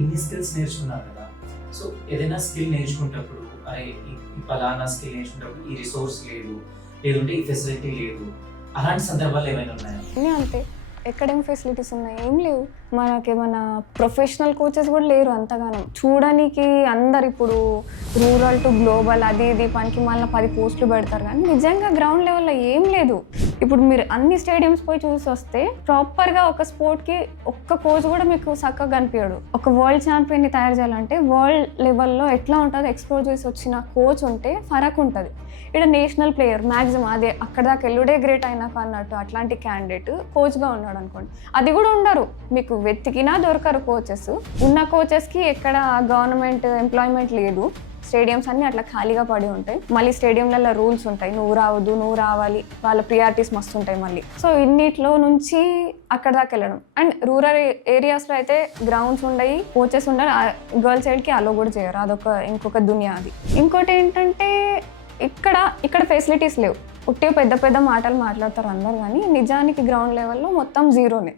ఇన్ని స్కిల్స్ నేర్చుకున్నారు కదా, సో ఏదైనా స్కిల్ నేర్చుకునేటప్పుడు అరే ఈ పలానా స్కిల్ నేర్చుకునేటప్పుడు ఈ రిసోర్స్ లేదు, లేదంటే ఈ ఫెసిలిటీ లేదు, అలాంటి సందర్భాలు ఏమైనా ఉన్నాయా? అంతే, ఎక్కడేం ఫెసిలిటీస్ ఉన్నాయి, ఏం లేవు. మనకేమైనా ప్రొఫెషనల్ కోచెస్ కూడా లేరు అంతగానం. చూడడానికి అందరు ఇప్పుడు రూరల్ టు గ్లోబల్ అది ఇది పనికి మళ్ళీ 10 పోస్టులు పెడతారు, కానీ నిజంగా గ్రౌండ్ లెవెల్లో ఏం లేదు. ఇప్పుడు మీరు అన్ని స్టేడియంస్ పోయి చూసి వస్తే ప్రాపర్గా ఒక స్పోర్ట్కి ఒక్క కోచ్ కూడా మీకు చక్కగా కనిపించడు. ఒక వరల్డ్ ఛాంపియన్ని తయారు చేయాలంటే వరల్డ్ లెవెల్లో ఎట్లా ఉంటుందో ఎక్స్ప్లోర్ చేసి వచ్చిన కోచ్ ఉంటే ఫరక్ ఉంటుంది. ఇక్కడ నేషనల్ ప్లేయర్ మ్యాక్సిమం అదే అక్కడ దాకా ఎల్లుడే గ్రేట్ అయినాక అన్నట్టు అట్లాంటి క్యాండిడేట్ కోచ్గా ఉన్నాడు అనుకోండి, అది కూడా ఉండరు. మీకు వెతికినా దొరకరు కోచెస్. ఉన్న కోచెస్కి ఎక్కడ గవర్నమెంట్ ఎంప్లాయ్మెంట్ లేదు. స్టేడియంస్ అన్నీ అట్లా ఖాళీగా పడి ఉంటాయి. మళ్ళీ స్టేడియంలలో రూల్స్ ఉంటాయి, నువ్వు రావద్దు, నువ్వు రావాలి, వాళ్ళ ప్రియారిటీస్ మస్తు ఉంటాయి మళ్ళీ. సో ఇన్నిట్లో నుంచి అక్కడ దాకా వెళ్ళడం. అండ్ రూరల్ ఏరియాస్లో అయితే గ్రౌండ్స్ ఉండయి, కోచెస్ ఉండరు, గర్ల్స్ సైడ్కి అలో కూడా చేయరు. అదొక ఇంకొక దునియా అది. ఇంకోటి ఏంటంటే ఇక్కడ ఫెసిలిటీస్ లేవు. ఉట్టిగా పెద్ద పెద్ద మాటలు మాట్లాడతారు అందరు, కానీ నిజానికి గ్రౌండ్ లెవెల్లో మొత్తం జీరోనే.